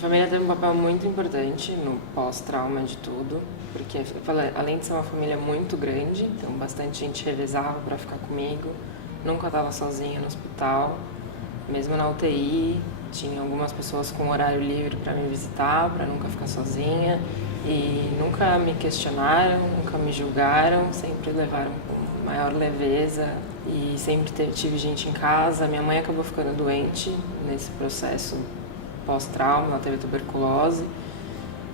família teve um papel muito importante no pós-trauma de tudo, porque além de ser uma família muito grande, então bastante gente revezava para ficar comigo, nunca estava sozinha no hospital, mesmo na UTI, tinha algumas pessoas com horário livre para me visitar, para nunca ficar sozinha, e nunca me questionaram, nunca me julgaram, sempre levaram com maior leveza e sempre tive gente em casa. Minha mãe acabou ficando doente nesse processo pós-trauma, ela teve tuberculose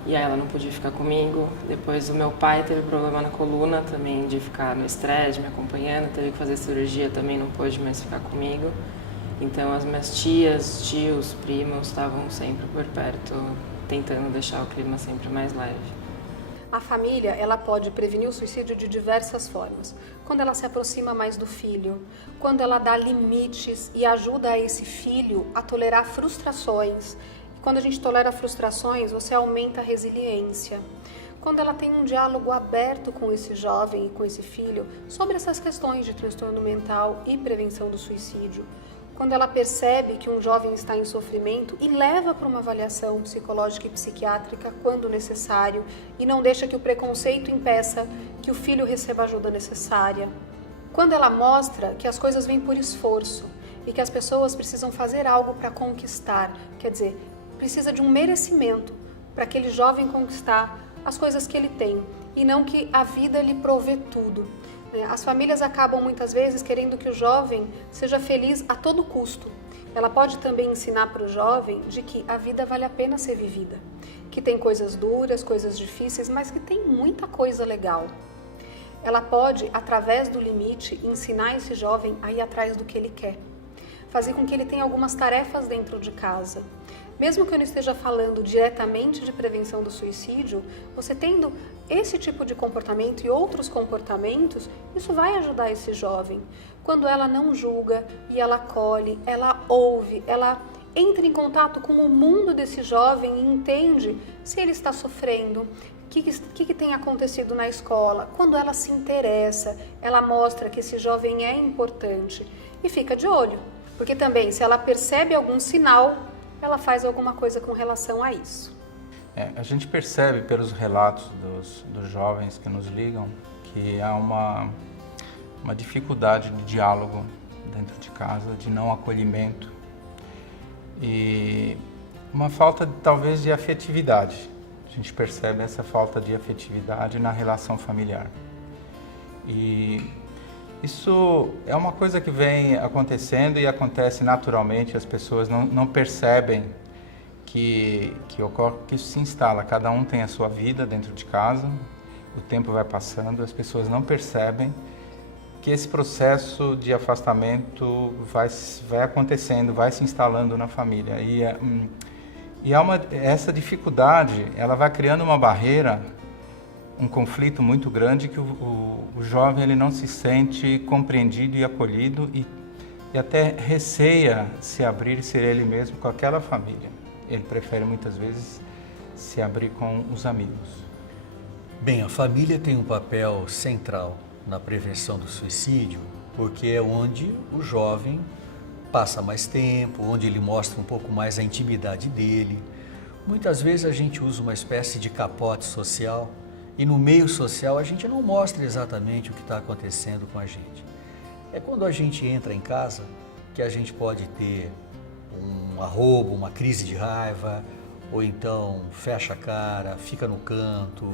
e aí ela não podia ficar comigo. Depois o meu pai teve problema na coluna também, de ficar no estresse, me acompanhando, teve que fazer cirurgia, também não pôde mais ficar comigo. Então as minhas tias, tios, primos estavam sempre por perto, tentando deixar o clima sempre mais leve. A família, ela pode prevenir o suicídio de diversas formas. Quando ela se aproxima mais do filho, quando ela dá limites e ajuda a esse filho a tolerar frustrações. E quando a gente tolera frustrações, você aumenta a resiliência. Quando ela tem um diálogo aberto com esse jovem e com esse filho sobre essas questões de transtorno mental e prevenção do suicídio. Quando ela percebe que um jovem está em sofrimento e leva para uma avaliação psicológica e psiquiátrica quando necessário e não deixa que o preconceito impeça que o filho receba a ajuda necessária. Quando ela mostra que as coisas vêm por esforço e que as pessoas precisam fazer algo para conquistar, quer dizer, precisa de um merecimento para aquele jovem conquistar as coisas que ele tem e não que a vida lhe provê tudo. As famílias acabam muitas vezes querendo que o jovem seja feliz a todo custo. Ela pode também ensinar para o jovem de que a vida vale a pena ser vivida, que tem coisas duras, coisas difíceis, mas que tem muita coisa legal. Ela pode, através do limite, ensinar esse jovem a ir atrás do que ele quer, fazer com que ele tenha algumas tarefas dentro de casa. Mesmo que eu não esteja falando diretamente de prevenção do suicídio, você tendo esse tipo de comportamento e outros comportamentos, isso vai ajudar esse jovem. Quando ela não julga e ela acolhe, ela ouve, ela entra em contato com o mundo desse jovem e entende se ele está sofrendo, o que tem acontecido na escola. Quando ela se interessa, ela mostra que esse jovem é importante e fica de olho. Porque também, se ela percebe algum sinal, ela faz alguma coisa com relação a isso. A gente percebe pelos relatos dos jovens que nos ligam que há uma dificuldade de diálogo dentro de casa, de não acolhimento e uma falta talvez de afetividade. A gente percebe essa falta de afetividade na relação familiar. E isso é uma coisa que vem acontecendo e acontece naturalmente, as pessoas não percebem que ocorre, que isso se instala, cada um tem a sua vida dentro de casa, o tempo vai passando, as pessoas não percebem que esse processo de afastamento vai acontecendo, vai se instalando na família. E essa dificuldade, ela vai criando uma barreira, um conflito muito grande que o jovem ele não se sente compreendido e acolhido e até receia se abrir e ser ele mesmo com aquela família. Ele prefere muitas vezes se abrir com os amigos. Bem, a família tem um papel central na prevenção do suicídio, porque é onde o jovem passa mais tempo, onde ele mostra um pouco mais a intimidade dele. Muitas vezes a gente usa uma espécie de capote social e no meio social a gente não mostra exatamente o que está acontecendo com a gente. É quando a gente entra em casa que a gente pode ter um arrobo, uma crise de raiva, ou então fecha a cara, fica no canto.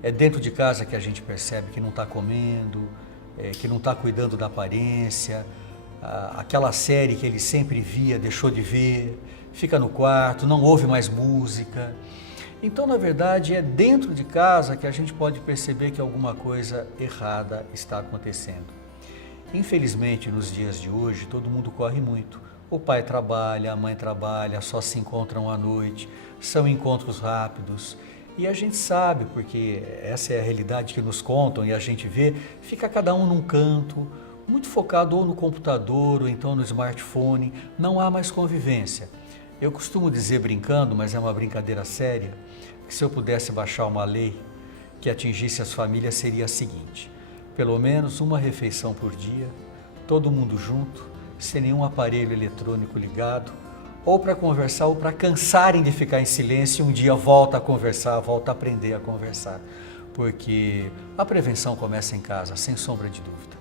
É dentro de casa que a gente percebe que não está comendo, que não está cuidando da aparência, aquela série que ele sempre via, deixou de ver, fica no quarto, não ouve mais música. Então, na verdade, é dentro de casa que a gente pode perceber que alguma coisa errada está acontecendo. Infelizmente, nos dias de hoje, todo mundo corre muito. O pai trabalha, a mãe trabalha, só se encontram à noite, são encontros rápidos. E a gente sabe, porque essa é a realidade que nos contam e a gente vê, fica cada um num canto, muito focado ou no computador ou então no smartphone, não há mais convivência. Eu costumo dizer brincando, mas é uma brincadeira séria, que se eu pudesse baixar uma lei que atingisse as famílias seria a seguinte: pelo menos uma refeição por dia, todo mundo junto, sem nenhum aparelho eletrônico ligado, ou para conversar ou para cansarem de ficar em silêncio e um dia volta a conversar, volta a aprender a conversar. Porque a prevenção começa em casa, sem sombra de dúvida.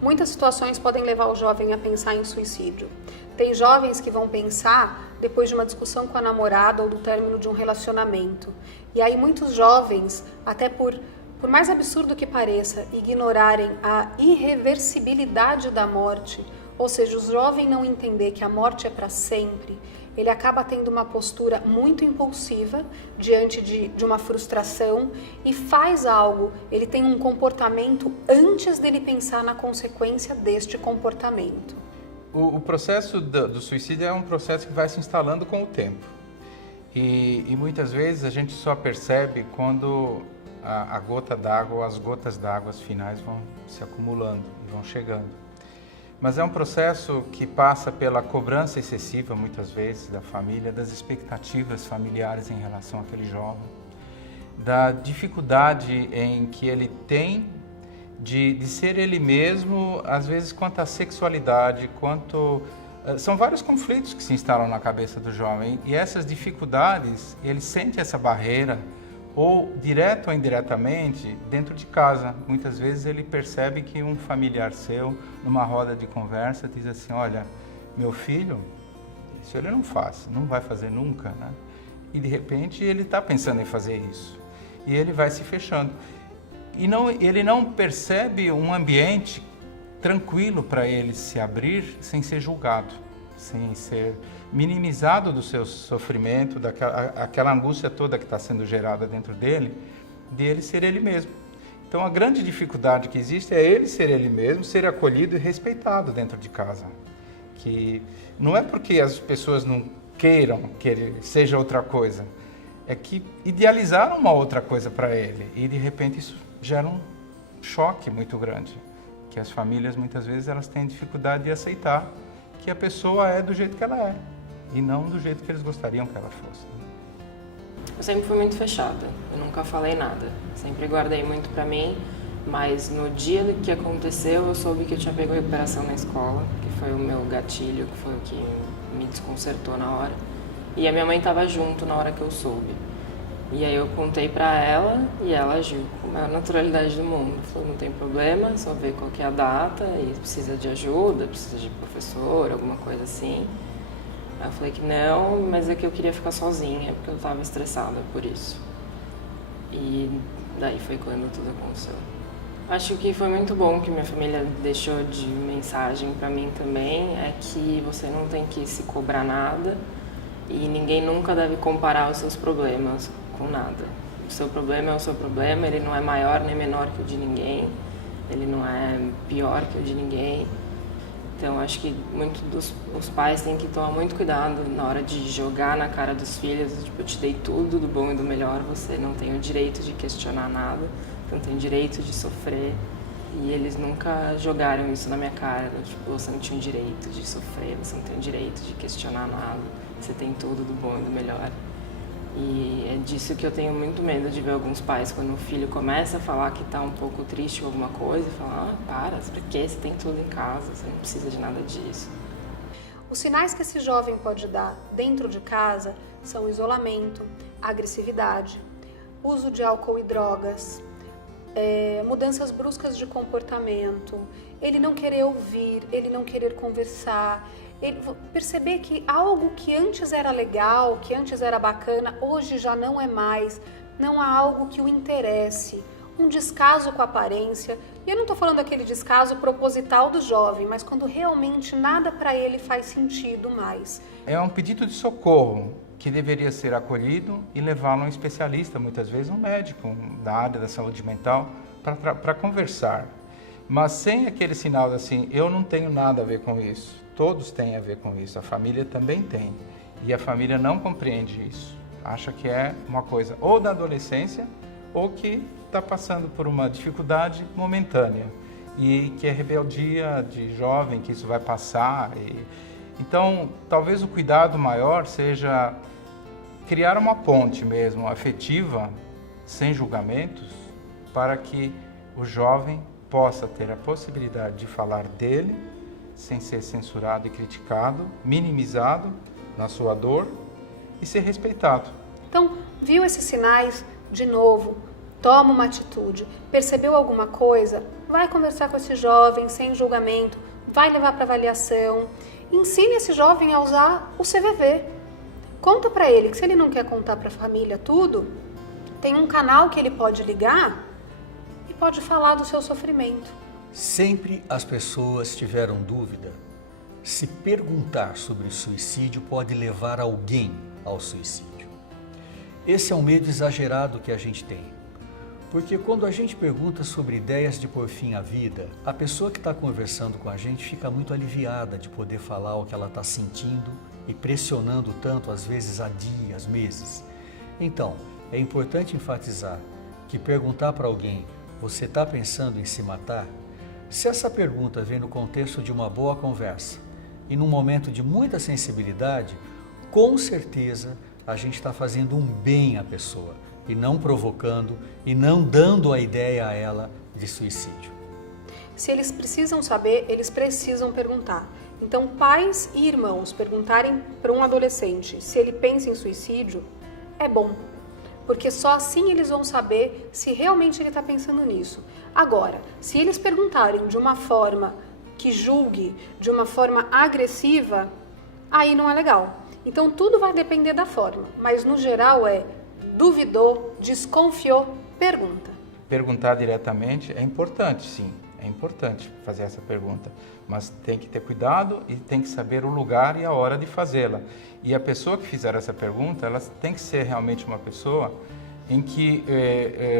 Muitas situações podem levar o jovem a pensar em suicídio. Tem jovens que vão pensar depois de uma discussão com a namorada ou do término de um relacionamento. E aí muitos jovens, até por mais absurdo que pareça, ignorarem a irreversibilidade da morte, ou seja, o jovem não entender que a morte é para sempre, ele acaba tendo uma postura muito impulsiva diante de uma frustração e faz algo, ele tem um comportamento antes dele pensar na consequência deste comportamento. O processo do suicídio é um processo que vai se instalando com o tempo. E muitas vezes a gente só percebe quando a gota d'água ou as gotas d'água finais vão se acumulando e vão chegando. Mas é um processo que passa pela cobrança excessiva, muitas vezes, da família, das expectativas familiares em relação àquele jovem, da dificuldade em que ele tem de ser ele mesmo, às vezes, quanto à sexualidade, são vários conflitos que se instalam na cabeça do jovem e essas dificuldades, ele sente essa barreira, ou direto ou indiretamente, dentro de casa. Muitas vezes ele percebe que um familiar seu, numa roda de conversa, diz assim, olha, meu filho, isso ele não faz, não vai fazer nunca, né? E de repente ele está pensando em fazer isso. E ele vai se fechando. E ele não percebe um ambiente tranquilo para ele se abrir sem ser julgado, sem ser minimizado do seu sofrimento, aquela angústia toda que está sendo gerada dentro dele, de ele ser ele mesmo. Então a grande dificuldade que existe é ele ser ele mesmo, ser acolhido e respeitado dentro de casa. Que não é porque as pessoas não queiram que ele seja outra coisa, é que idealizaram uma outra coisa para ele e de repente isso gera um choque muito grande, que as famílias muitas vezes elas têm dificuldade de aceitar que a pessoa é do jeito que ela é e não do jeito que eles gostariam que ela fosse. Eu sempre fui muito fechada, eu nunca falei nada, sempre guardei muito pra mim, mas no dia que aconteceu eu soube que eu tinha pego recuperação na escola, que foi o meu gatilho, que foi o que me desconcertou na hora, e a minha mãe estava junto na hora que eu soube. E aí eu contei pra ela e ela agiu com a maior naturalidade do mundo. Falou, não tem problema, só ver qual que é a data e precisa de ajuda, precisa de professor, alguma coisa assim. Aí eu falei que não, mas é que eu queria ficar sozinha, porque eu estava estressada por isso. E daí foi quando tudo aconteceu. Acho que foi muito bom que minha família deixou de mensagem pra mim também, é que você não tem que se cobrar nada e ninguém nunca deve comparar os seus problemas com nada. O seu problema é o seu problema, ele não é maior nem menor que o de ninguém, ele não é pior que o de ninguém. Então acho que os pais têm que tomar muito cuidado na hora de jogar na cara dos filhos, tipo, eu te dei tudo do bom e do melhor, você não tem o direito de questionar nada, não tem o direito de sofrer. E eles nunca jogaram isso na minha cara, tipo, você não tinha o direito de sofrer, você não tem o direito de questionar nada, você tem tudo do bom e do melhor. E é disso que eu tenho muito medo de ver alguns pais, quando o filho começa a falar que está um pouco triste com alguma coisa, e falar, para quê? Você tem tudo em casa, você não precisa de nada disso. Os sinais que esse jovem pode dar dentro de casa são isolamento, agressividade, uso de álcool e drogas, mudanças bruscas de comportamento, ele não querer ouvir, ele não querer conversar, ele perceber que algo que antes era legal, que antes era bacana, hoje já não é mais, não há algo que o interesse, um descaso com a aparência. E eu não estou falando daquele descaso proposital do jovem, mas quando realmente nada para ele faz sentido mais. É um pedido de socorro que deveria ser acolhido e levá-lo a um especialista, muitas vezes um médico da área da saúde mental, para conversar. Mas sem aquele sinal assim, eu não tenho nada a ver com isso. Todos têm a ver com isso, a família também tem. E a família não compreende isso. Acha que é uma coisa ou da adolescência ou que está passando por uma dificuldade momentânea. E que é rebeldia de jovem, que isso vai passar. Então, talvez o cuidado maior seja criar uma ponte mesmo, afetiva, sem julgamentos, para que o jovem possa ter a possibilidade de falar dele, sem ser censurado e criticado, minimizado na sua dor e ser respeitado. Então, viu esses sinais? De novo, toma uma atitude. Percebeu alguma coisa? Vai conversar com esse jovem sem julgamento, vai levar para avaliação. Ensine esse jovem a usar o CVV. Conta para ele que se ele não quer contar para a família tudo, tem um canal que ele pode ligar e pode falar do seu sofrimento. Sempre as pessoas tiveram dúvida se perguntar sobre o suicídio pode levar alguém ao suicídio. Esse é um medo exagerado que a gente tem. Porque quando a gente pergunta sobre ideias de pôr fim à vida, a pessoa que está conversando com a gente fica muito aliviada de poder falar o que ela está sentindo e pressionando tanto, às vezes há dias, meses. Então, é importante enfatizar que perguntar para alguém, você está pensando em se matar? Se essa pergunta vem no contexto de uma boa conversa e num momento de muita sensibilidade, com certeza a gente está fazendo um bem à pessoa e não provocando e não dando a ideia a ela de suicídio. Se eles precisam saber, eles precisam perguntar. Então, pais e irmãos perguntarem para um adolescente se ele pensa em suicídio é bom, porque só assim eles vão saber se realmente ele está pensando nisso. Agora, se eles perguntarem de uma forma que julgue, de uma forma agressiva, aí não é legal. Então, tudo vai depender da forma, mas no geral duvidou, desconfiou, pergunta. Perguntar diretamente é importante, sim. É importante fazer essa pergunta, mas tem que ter cuidado e tem que saber o lugar e a hora de fazê-la. E a pessoa que fizer essa pergunta, ela tem que ser realmente uma pessoa em que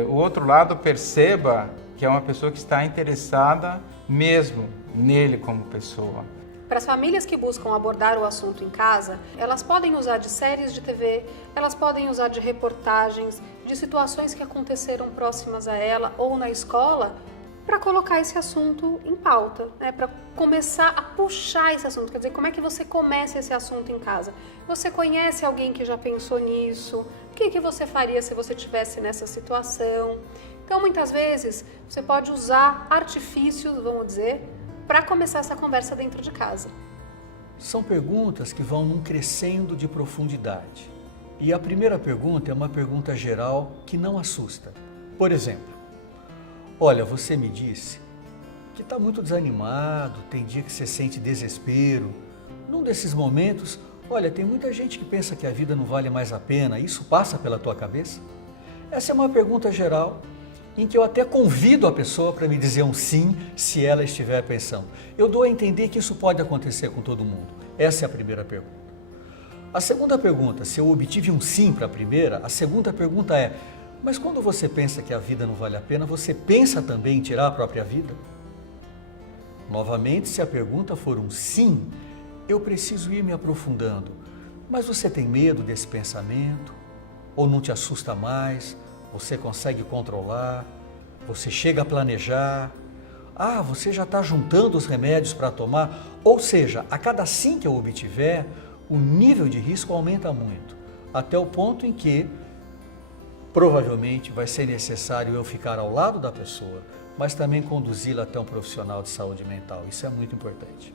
o outro lado perceba que é uma pessoa que está interessada mesmo nele como pessoa. Para as famílias que buscam abordar o assunto em casa, elas podem usar de séries de TV, elas podem usar de reportagens, de situações que aconteceram próximas a ela ou na escola, para colocar esse assunto em pauta, né? Para começar a puxar esse assunto. Quer dizer, como é que você começa esse assunto em casa? Você conhece alguém que já pensou nisso? O que você faria se você estivesse nessa situação? Então, muitas vezes, você pode usar artifícios, vamos dizer, para começar essa conversa dentro de casa. São perguntas que vão num crescendo de profundidade. E a primeira pergunta é uma pergunta geral que não assusta. Por exemplo, olha, você me disse que está muito desanimado, tem dia que você sente desespero. Num desses momentos, olha, tem muita gente que pensa que a vida não vale mais a pena. Isso passa pela tua cabeça? Essa é uma pergunta geral em que eu até convido a pessoa para me dizer um sim, se ela estiver pensando. Eu dou a entender que isso pode acontecer com todo mundo. Essa é a primeira pergunta. A segunda pergunta, se eu obtive um sim para a primeira, a segunda pergunta é, mas quando você pensa que a vida não vale a pena, você pensa também em tirar a própria vida? Novamente, se a pergunta for um sim, eu preciso ir me aprofundando. Mas você tem medo desse pensamento? Ou não te assusta mais? Você consegue controlar? Você chega a planejar? Ah, você já está juntando os remédios para tomar? Ou seja, a cada sim que eu obtiver, o nível de risco aumenta muito. Até o ponto em que provavelmente vai ser necessário eu ficar ao lado da pessoa, mas também conduzi-la até um profissional de saúde mental. Isso é muito importante.